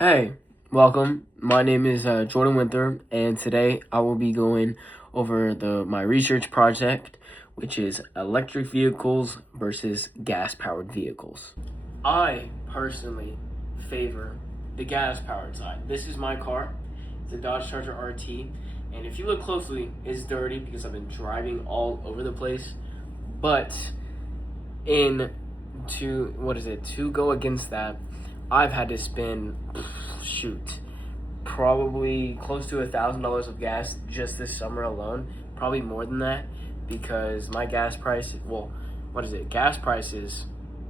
Hey, welcome. My name is Jordan Winther, and today I will be going over my research project, which is electric vehicles versus gas-powered vehicles. I personally favor the gas-powered side. This is my car. It's a Dodge Charger RT, and if you look closely, it's dirty because I've been driving all over the place. But to go against that, I've had to spend probably close to $1,000 of gas just this summer alone. Probably more than that because my gas price, gas prices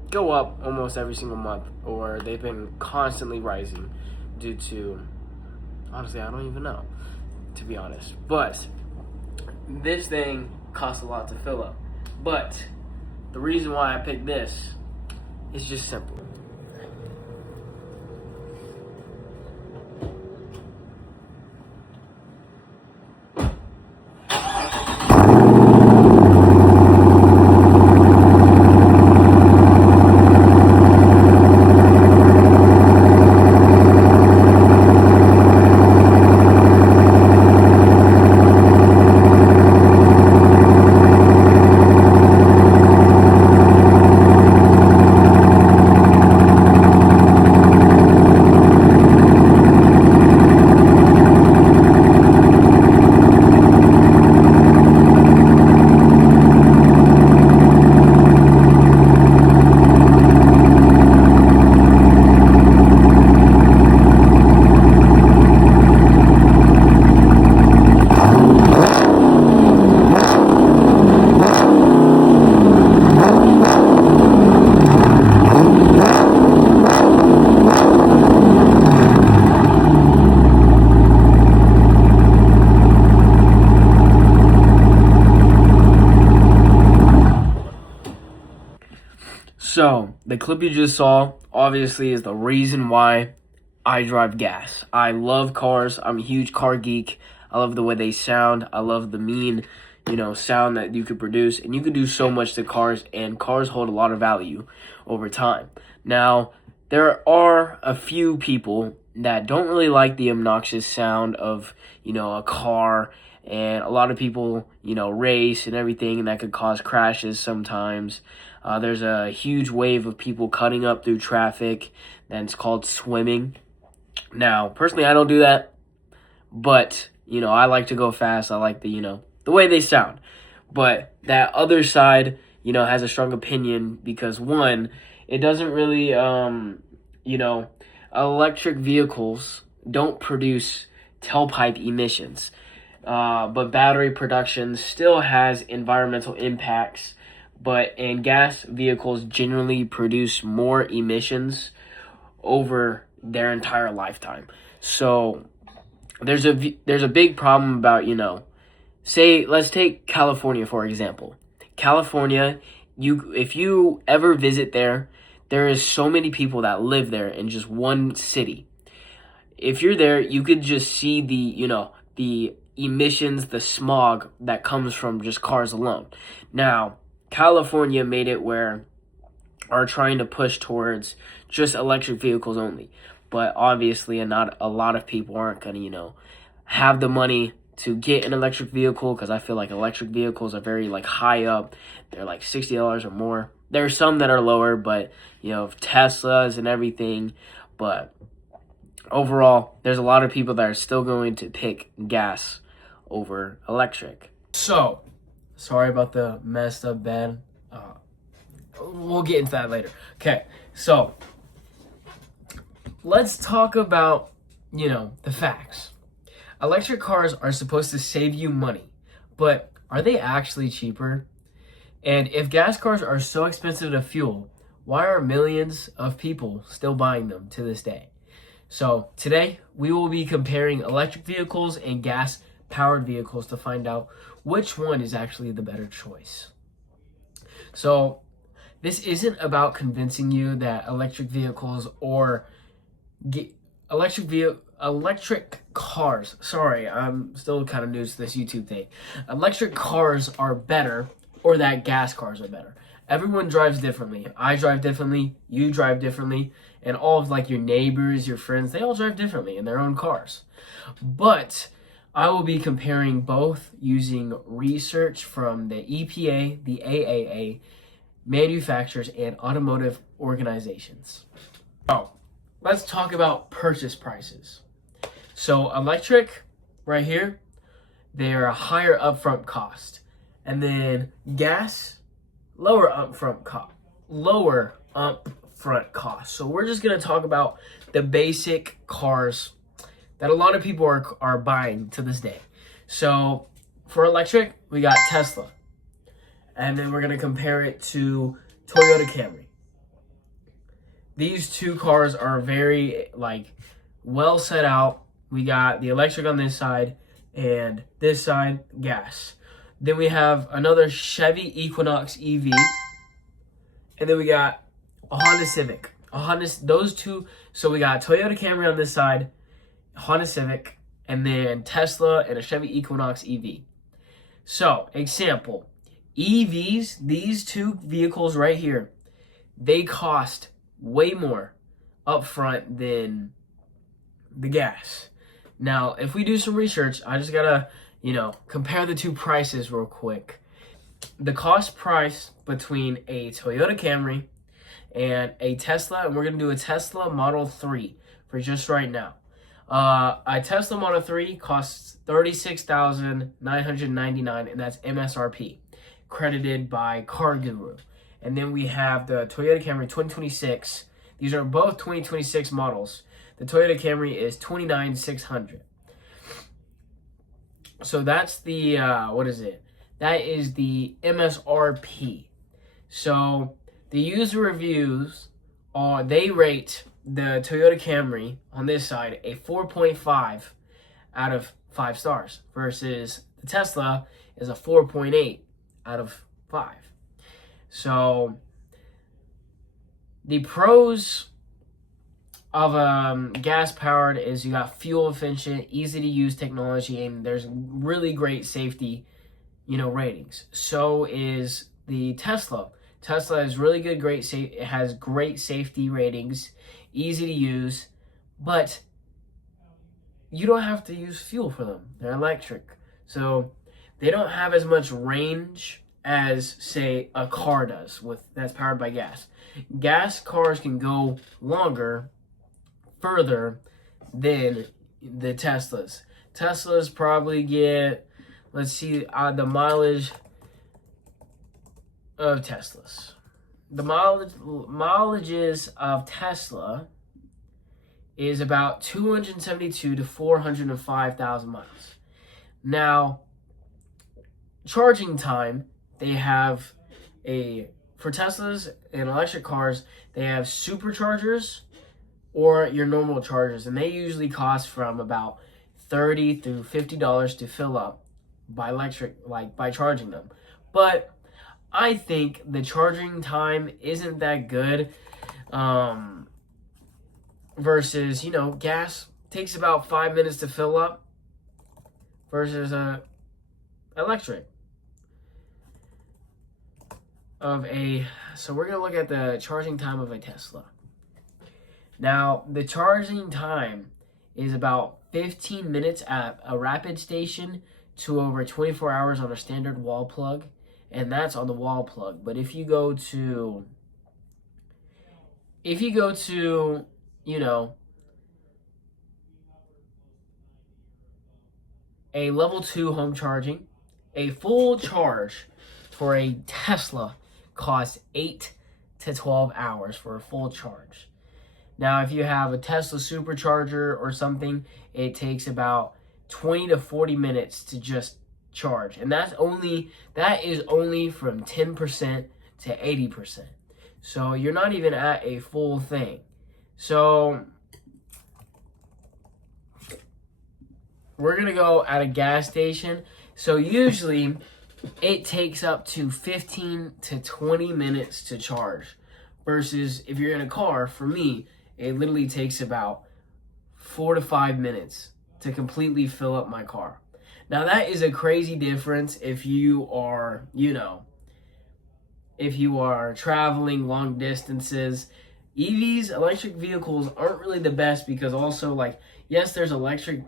go up almost every single month, or they've been constantly rising due to, honestly, I don't even know, to be honest. But this thing costs a lot to fill up. But the reason why I picked this is just simple. So, the clip you just saw obviously is the reason why I drive gas. I love cars. I'm a huge car geek. I love the way they sound. I love the mean, sound that you could produce. And you can do so much to cars, and cars hold a lot of value over time. Now, there are a few people that don't really like the obnoxious sound of, a car. And a lot of people, race and everything, and that could cause crashes sometimes. There's a huge wave of people cutting up through traffic, and it's called swimming. Now, personally, I don't do that, but, I like to go fast. I like the way they sound. But that other side, has a strong opinion because, one, it doesn't really, electric vehicles don't produce tailpipe emissions. But battery production still has environmental impacts. And gas vehicles generally produce more emissions over their entire lifetime. So there's a big problem about, let's take California for example. California, if you ever visit there is so many people that live there in just one city. If you're there, you could just see the emissions, the smog that comes from just cars alone. Now, California made it where are trying to push towards just electric vehicles only. But obviously, not a lot of people aren't going to, have the money to get an electric vehicle, because I feel like electric vehicles are very high up. They're like $60 or more. There are some that are lower, but Teslas and everything. But overall, there's a lot of people that are still going to pick gas over electric. So, sorry about the messed up bed. We'll get into that later. Okay, so let's talk about, the facts. Electric cars are supposed to save you money, but are they actually cheaper? And if gas cars are so expensive to fuel, why are millions of people still buying them to this day? So today, we will be comparing electric vehicles and gas-powered vehicles to find out which one is actually the better choice. So this isn't about convincing you that electric vehicles or electric cars. Sorry, I'm still kind of new to this YouTube thing. Electric cars are better or that gas cars are better. Everyone drives differently. I drive differently, you drive differently, and all of like your neighbors, your friends, they all drive differently in their own cars. But I will be comparing both using research from the EPA, the AAA, manufacturers, and automotive organizations. So, let's talk about purchase prices. So, electric, right here, they're a higher upfront cost. And then gas, lower upfront cost. So we're just gonna talk about the basic cars that a lot of people are buying to this day. So for electric, we got Tesla, and then we're gonna compare it to Toyota Camry. These two cars are very well set out. We got the electric on this side, and this side gas. Then we have another Chevy Equinox EV. And then we got a Honda Civic. Those two. So we got Toyota Camry on this side, Honda Civic, and then Tesla and a Chevy Equinox EV. So, example, EVs, these two vehicles right here, they cost way more upfront than the gas. Now, if we do some research, I just gotta compare the two prices real quick. The cost price between a Toyota Camry and a Tesla, and we're going to do a Tesla Model 3 for just right now. A Tesla Model 3 costs $36,999, and that's MSRP, credited by Car Guru. And then we have the Toyota Camry 2026. These are both 2026 models. The Toyota Camry is $29,600. So that's the, that is the MSRP. So the user reviews they rate the Toyota Camry on this side a 4.5 out of 5 stars versus the Tesla is a 4.8 out of 5. So the pros of gas powered is you got fuel efficient, easy to use technology, and there's really great safety, ratings. So is the Tesla. Tesla is really good, it has great safety ratings, easy to use, but you don't have to use fuel for them. They're electric. So they don't have as much range as, say, a car does that's powered by gas. Gas cars can go longer, further than the Teslas. Teslas probably get, let's see, the mileage of Teslas. The mileages of Tesla is about 272 to 405,000 miles. Now, charging time, they have for Teslas and electric cars, they have superchargers or your normal chargers, and they usually cost from about $30 to $50 to fill up by charging them. But I think the charging time isn't that good versus, gas takes about 5 minutes to fill up versus electric. So we're going to look at the charging time of a Tesla. Now, the charging time is about 15 minutes at a rapid station to over 24 hours on a standard wall plug, and that's on the wall plug. But if you go to a level 2 home charging, a full charge for a Tesla costs 8 to 12 hours for a full charge. Now, if you have a Tesla supercharger or something, it takes about 20 to 40 minutes to just charge. And that is only from 10% to 80%. So you're not even at a full thing. So we're going to go at a gas station. So usually it takes up to 15 to 20 minutes to charge. Versus if you're in a car, for me, it literally takes about 4 to 5 minutes to completely fill up my car. Now, that is a crazy difference if you are, if you are traveling long distances. EVs, electric vehicles, aren't really the best because also, like, yes, there's electric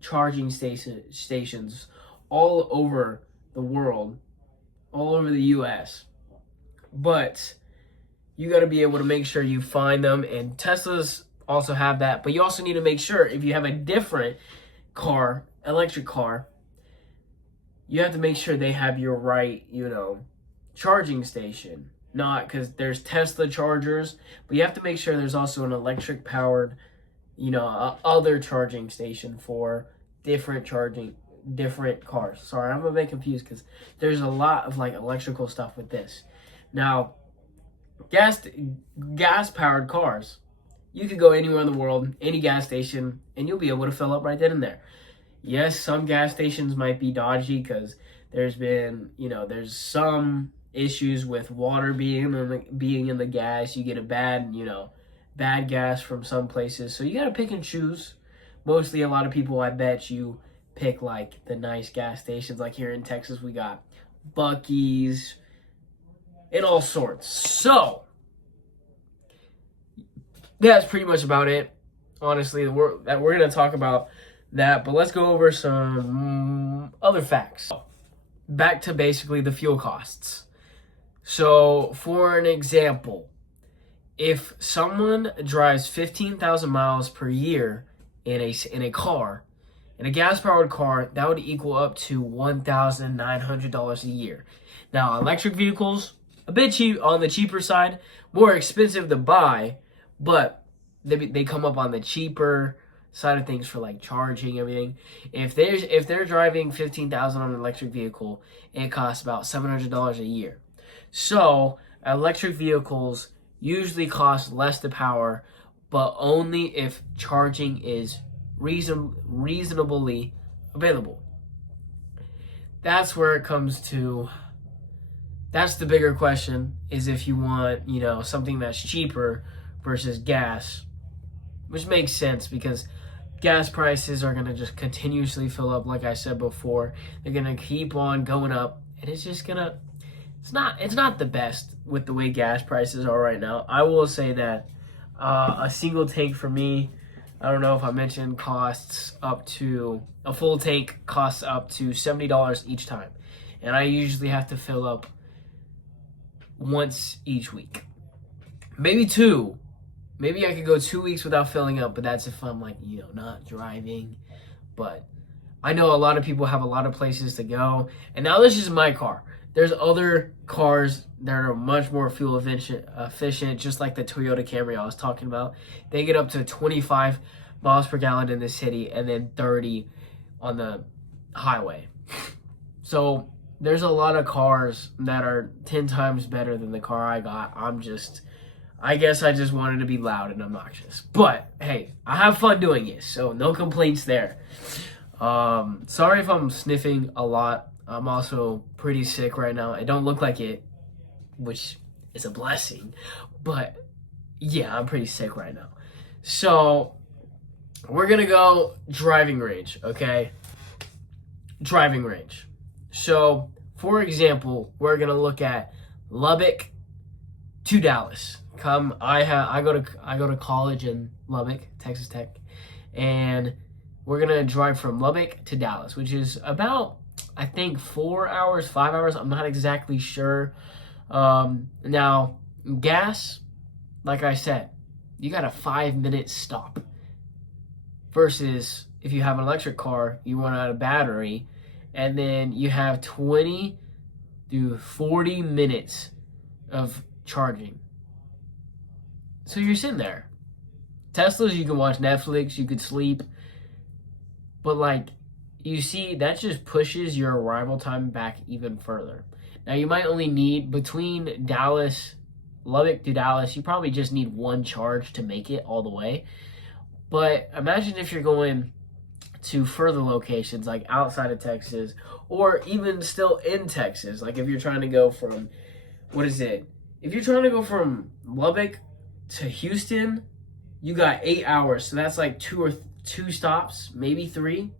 charging stations all over the world, all over the US. But you got to be able to make sure you find them, and Teslas also have that. But you also need to make sure if you have a different car, electric car, you have to make sure they have your right, charging station. Not because there's Tesla chargers, but you have to make sure there's also an electric powered, other charging station for different cars. Sorry, I'm a bit confused because there's a lot of like electrical stuff with this. Now, gas powered cars, you could go anywhere in the world, any gas station, and you'll be able to fill up right then and there. Yes, some gas stations might be dodgy because there's some issues with water being in the gas. You get a bad gas from some places. So you got to pick and choose. Mostly a lot of people, I bet you, pick like the nice gas stations. Like here in Texas, we got Buc-ee's and all sorts. So that's pretty much about it. Honestly, we're going to talk about that, but let's go over some other facts. Back to basically the fuel costs. So, for an example, if someone drives 15,000 miles per year in a car, in a gas-powered car, that would equal up to $1,900 a year. Now, electric vehicles, a bit cheap on the cheaper side, more expensive to buy, but they come up on the cheaper side of things for like charging everything. If they're driving 15,000 on an electric vehicle, it costs about $700 a year. So electric vehicles usually cost less to power, but only if charging is reasonably available. That's where it comes to. That's the bigger question, is if you want, something that's cheaper versus gas, which makes sense because gas prices are going to just continuously fill up. Like I said before, they're going to keep on going up, and it's just going to, it's not the best with the way gas prices are right now. I will say that a single tank for me, I don't know if I mentioned, a full tank costs up to $70 each time. And I usually have to fill up once each week. Maybe two. Maybe I could go 2 weeks without filling up, but that's if I'm like, not driving. But I know a lot of people have a lot of places to go. And now this is my car. There's other cars that are much more fuel efficient, just like the Toyota Camry I was talking about. They get up to 25 miles per gallon in the city and then 30 on the highway. So there's a lot of cars that are 10 times better than the car I got. I guess I just wanted to be loud and obnoxious. But, hey, I have fun doing it, so no complaints there. Sorry if I'm sniffing a lot. I'm also pretty sick right now. I don't look like it, which is a blessing. But, yeah, I'm pretty sick right now. So, we're going to go driving range, okay? Driving range. So, for example, we're going to look at Lubbock to Dallas. I go to college in Lubbock, Texas Tech, and we're gonna drive from Lubbock to Dallas, which is about, I think, 4 hours, 5 hours. I'm not exactly sure. Now, gas, like I said, you got a 5-minute stop. Versus if you have an electric car, you run out of battery, and then you have 20 to 40 minutes of charging. So you're sitting there. Teslas, you can watch Netflix, you could sleep. But like, you see, that just pushes your arrival time back even further. Now you might only need, between Lubbock to Dallas, you probably just need one charge to make it all the way. But imagine if you're going to further locations, like outside of Texas, or even still in Texas. Like if you're trying to go from, if you're trying to go from Lubbock to Houston, you got 8 hours. So that's like two stops, maybe 3.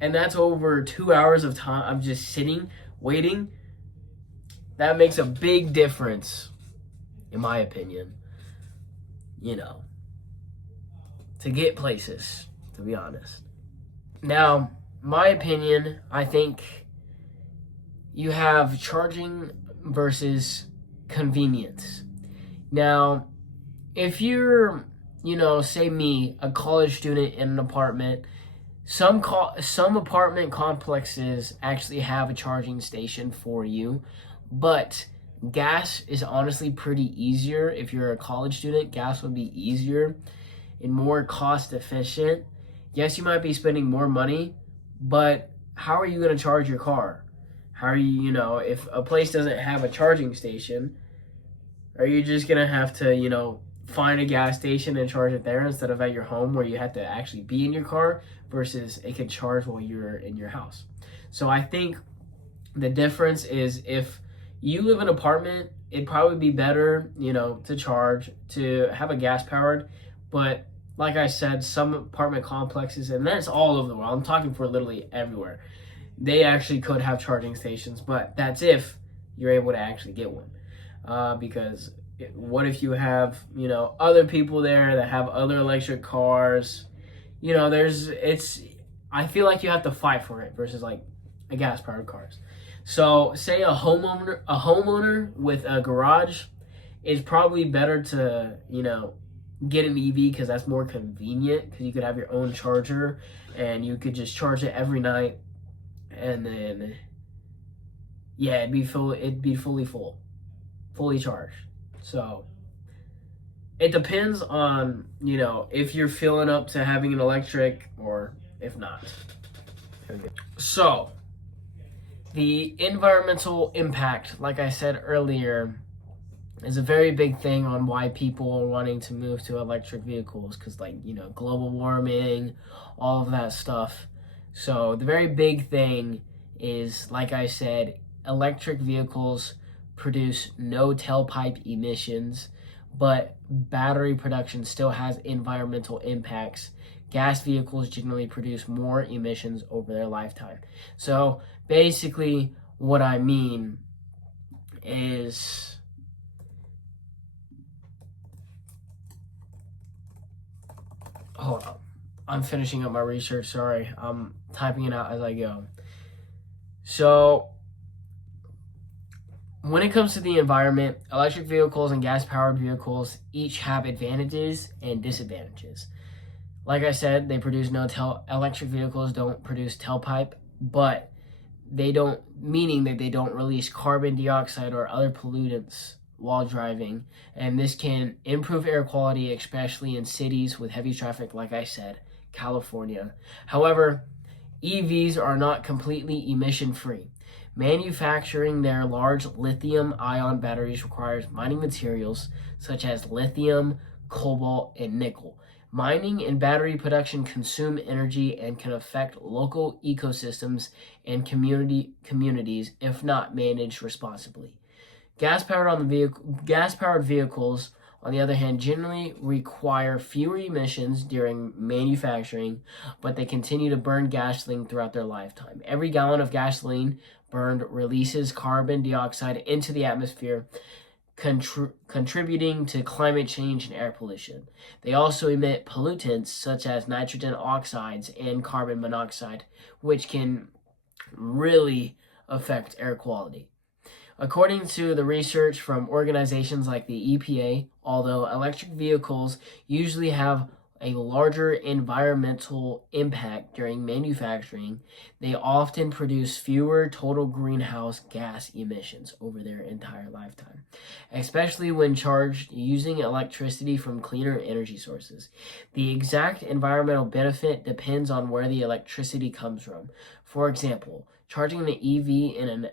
And that's over 2 hours of time. I'm just sitting, waiting. That makes a big difference, in my opinion, you know, to get places, to be honest. Now, my opinion, I think you have charging versus convenience. Now, if you're, say me, a college student in an apartment, some apartment complexes actually have a charging station for you, but gas is honestly pretty easier. If you're a college student, gas would be easier and more cost efficient. Yes, you might be spending more money, but how are you going to charge your car? How are you, if a place doesn't have a charging station, are you just going to have to, find a gas station and charge it there instead of at your home where you have to actually be in your car versus it can charge while you're in your house? So I think the difference is if you live in an apartment, it'd probably be better, to charge, to have a gas powered. But like I said, some apartment complexes, and that's all over the world, I'm talking for literally everywhere, they actually could have charging stations, but that's if you're able to actually get one. Because what if you have, other people there that have other electric cars? I feel like you have to fight for it versus like a gas powered cars. So say a homeowner with a garage is probably better to, get an EV because that's more convenient because you could have your own charger and you could just charge it every night, and then it'd be fully charged. So it depends on, if you're filling up to having an electric or if not. So the environmental impact, like I said earlier, is a very big thing on why people are wanting to move to electric vehicles, because global warming, all of that stuff. So the very big thing is, like I said, electric vehicles produce no tailpipe emissions, but battery production still has environmental impacts. Gas vehicles generally produce more emissions over their lifetime. So basically what I mean is, hold on, I'm finishing up my research, sorry, I'm typing it out as I go. So when it comes to the environment, electric vehicles and gas-powered vehicles each have advantages and disadvantages. Like I said, electric vehicles don't produce tailpipe, but meaning that they don't release carbon dioxide or other pollutants while driving, and this can improve air quality, especially in cities with heavy traffic, like I said, California. However, EVs are not completely emission-free. Manufacturing their large lithium-ion batteries requires mining materials such as lithium, cobalt, and nickel. Mining and battery production consume energy and can affect local ecosystems and communities if not managed responsibly. Gas-powered vehicles, on the other hand, generally require fewer emissions during manufacturing, but they continue to burn gasoline throughout their lifetime. Every gallon of gasoline burned releases carbon dioxide into the atmosphere, contributing to climate change and air pollution. They also emit pollutants such as nitrogen oxides and carbon monoxide, which can really affect air quality. According to the research from organizations like the EPA, although electric vehicles usually have a larger environmental impact during manufacturing, they often produce fewer total greenhouse gas emissions over their entire lifetime, especially when charged using electricity from cleaner energy sources. The exact environmental benefit depends on where the electricity comes from. For example, charging an EV in an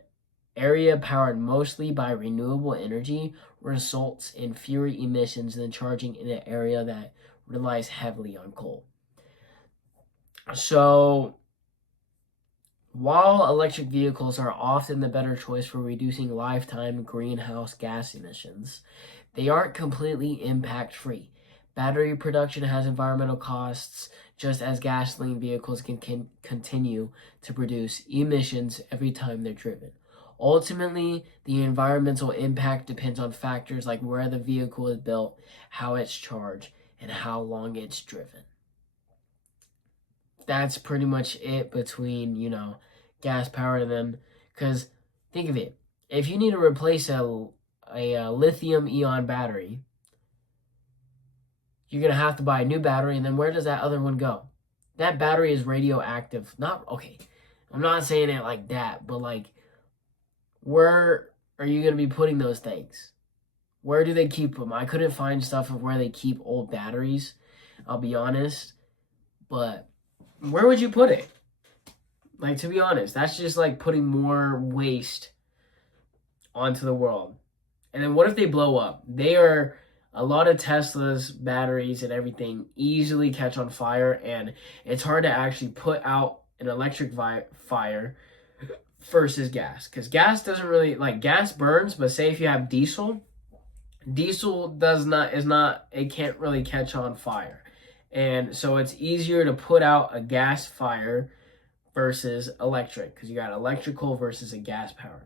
area powered mostly by renewable energy results in fewer emissions than charging in an area that relies heavily on coal. So, while electric vehicles are often the better choice for reducing lifetime greenhouse gas emissions, they aren't completely impact-free. Battery production has environmental costs, just as gasoline vehicles can continue to produce emissions every time they're driven. Ultimately, the environmental impact depends on factors like where the vehicle is built, how it's charged, and how long it's driven. That's pretty much it between, gas powered and them. Because think of it, if you need to replace a lithium ion battery, you're going to have to buy a new battery, and then where does that other one go? That battery is radioactive. I'm not saying it like that, but like, where are you going to be putting those things? Where do they keep them? I couldn't find stuff of where they keep old batteries, I'll be honest. But where would you put it? Like, to be honest, that's just like putting more waste onto the world. And then what if they blow up? A lot of Tesla's batteries and everything easily catch on fire, and it's hard to actually put out an electric fire versus gas. Because gas doesn't really, like, gas burns, but say if you have diesel it can't really catch on fire. And so it's easier to put out a gas fire versus electric, because you got electrical versus a gas power.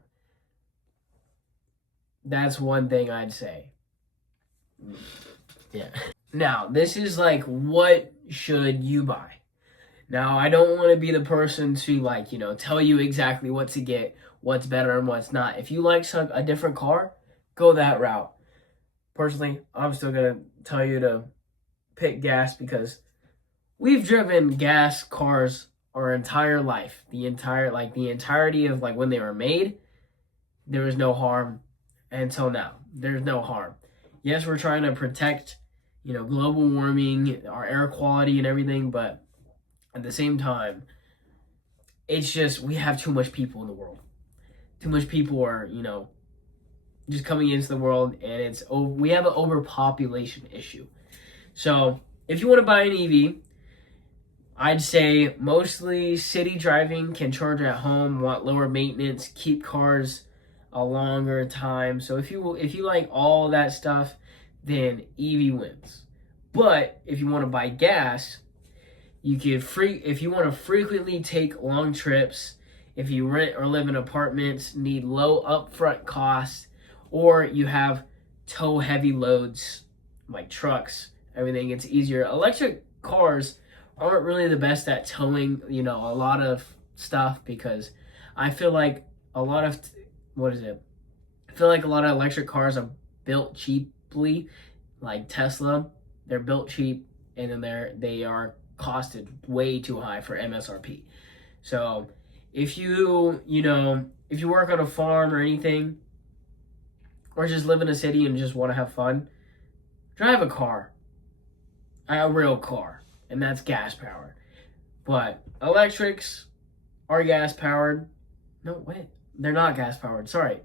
That's one thing I'd say. Yeah. Now, this is like, what should you buy? Now, I don't want to be the person to tell you exactly what to get, what's better and what's not. If you like a different car, go that route. Personally, I'm still going to tell you to pick gas, because we've driven gas cars our entire life. The entirety of when they were made, there was no harm until now. There's no harm. Yes, we're trying to protect, global warming, our air quality and everything, but at the same time, it's just, we have too much people in the world. Too much people are, just coming into the world, and we have an overpopulation issue. So if you want to buy an EV, I'd say mostly city driving, can charge at home, want lower maintenance, keep cars a longer time. So if you like all that stuff, then EV wins. But if you want to buy gas, if you want to frequently take long trips, if you rent or live in apartments, need low upfront costs, or you have tow heavy loads like trucks, everything, it's easier. Electric cars aren't really the best at towing, a lot of stuff, because I feel like a lot of electric cars are built cheaply, like Tesla. They're built cheap, and then they are costed way too high for MSRP. So if you work on a farm or anything, or just live in a city and just want to have fun, drive a real car, and that's gas powered. But electrics are gas powered. No, wait, they're not gas powered. Sorry,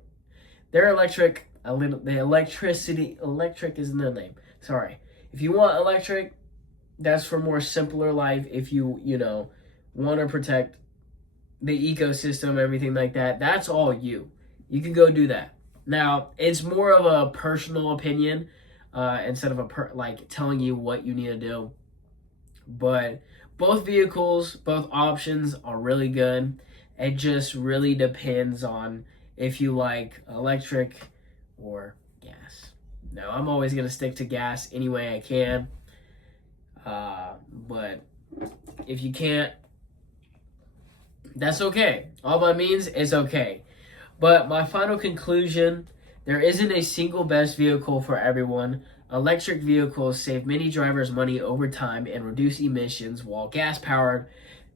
they're electric. Electric is in the name. Sorry. If you want electric, that's for more simpler life. If you want to protect the ecosystem, everything like that, that's all you. You can go do that. Now, it's more of a personal opinion instead of telling you what you need to do. But both options are really good. It just really depends on if you like electric or gas. Now, I'm always going to stick to gas any way I can. But if you can't, that's okay. All by means, it's okay. But my final conclusion, there isn't a single best vehicle for everyone. Electric vehicles save many drivers money over time and reduce emissions, while gas-powered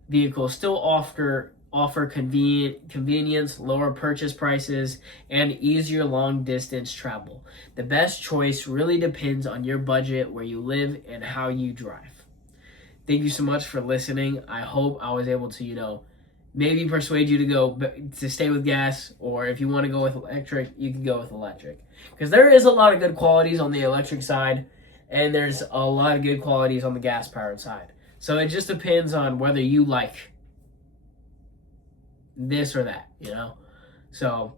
vehicles still offer convenience, lower purchase prices, and easier long-distance travel. The best choice really depends on your budget, where you live, and how you drive. Thank you so much for listening. I hope I was able to, maybe persuade you to stay with gas, or if you want to go with electric, you can go with electric. Because there is a lot of good qualities on the electric side, and there's a lot of good qualities on the gas-powered side. So it just depends on whether you like this or that, So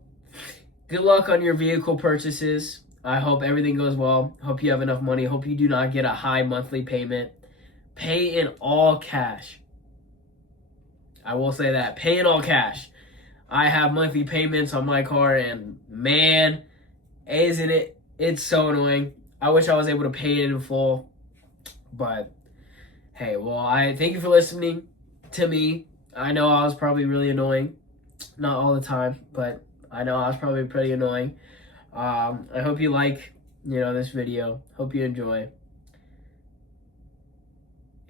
good luck on your vehicle purchases. I hope everything goes well. Hope you have enough money. Hope you do not get a high monthly payment. Pay in all cash. I will say that. Pay in all cash. I have monthly payments on my car, and man, isn't it? It's so annoying. I wish I was able to pay it in full, but hey, well, I thank you for listening to me. I know I was probably really annoying, not all the time, but I know I was probably pretty annoying. I hope you like, this video. Hope you enjoy.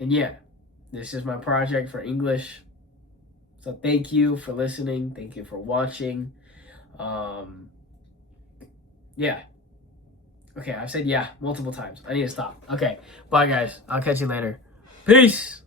And yeah, this is my project for English. So thank you for listening. Thank you for watching. Yeah. Okay, I've said yeah multiple times. I need to stop. Okay, bye guys. I'll catch you later. Peace.